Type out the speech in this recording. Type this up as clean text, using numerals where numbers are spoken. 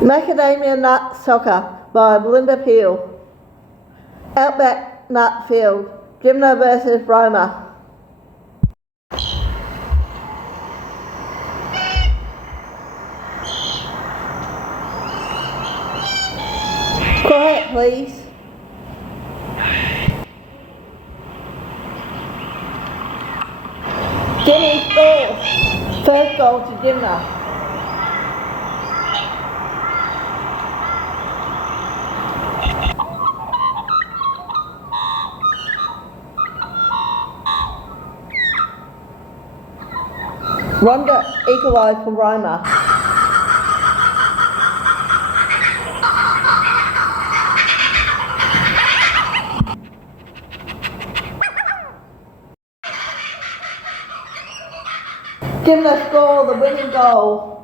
Macadamia Nut Soccer by Belinda Peel. Outback Nut Field, Jimna versus Roma. Quiet please. Jimmy scores. First goal to Jimna. Ronda equalised for Roma. Jimna scored the winning goal.